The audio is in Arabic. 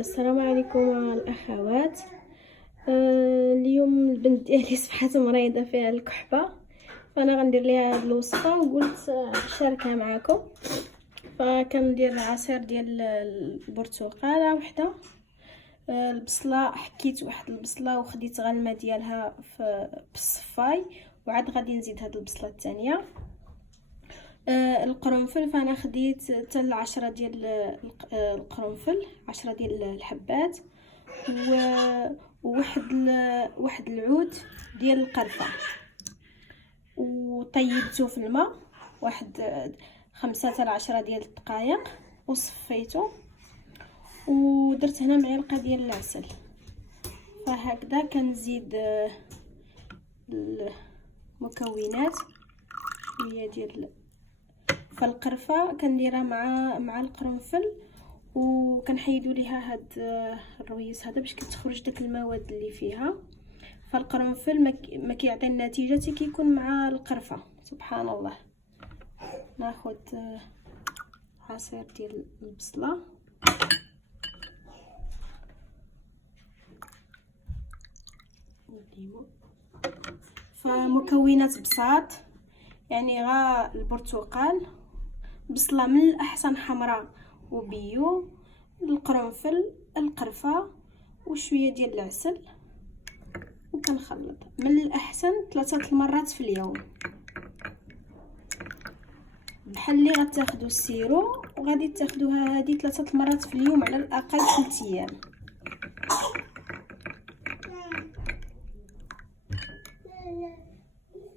السلام عليكم الاخوات. اليوم البنت ديالي صبحات مريضه فيها الكحبه، فانا غندير ليها هاد الوصفه وقلت نشاركها معكم. فكندير عصير ديال البرتقاله وحده، البصله حكيت واحد البصله وخديت غير الماء ديالها بالصفاي، وعاد غادي نزيد هاد البصله الثانيه. القرنفل فانا خديت حتى 10 ديال القرنفل، 10 ديال الحبات، واحد العود ديال القرفه، وطيبته في الماء واحد 5 حتى 10 ديال الدقائق وصفيته، ودرت هنا معلقه ديال العسل. فهكذا كنزيد المكونات شويه ديال فالقرفه كنديرها مع القرنفل، وكنحيدوا ليها هاد الرويس هذا باش كتخرج داك المواد اللي فيها. فالقرنفل ما كيعطي النتيجه حتى كيكون مع القرفه. سبحان الله. ناخذ عصير ديال البصله والليمون. فمكونات بساط، يعني غا البرتقال، بصله من الاحسن حمراء وبيو، القرنفل، القرفه، وشويه ديال العسل، وكنخلط من الاحسن 3 المرات في اليوم. بحال اللي غتاخدوا السيرو وغادي تاخدوها هذه 3 مرات في اليوم على الاقل 3 ايام.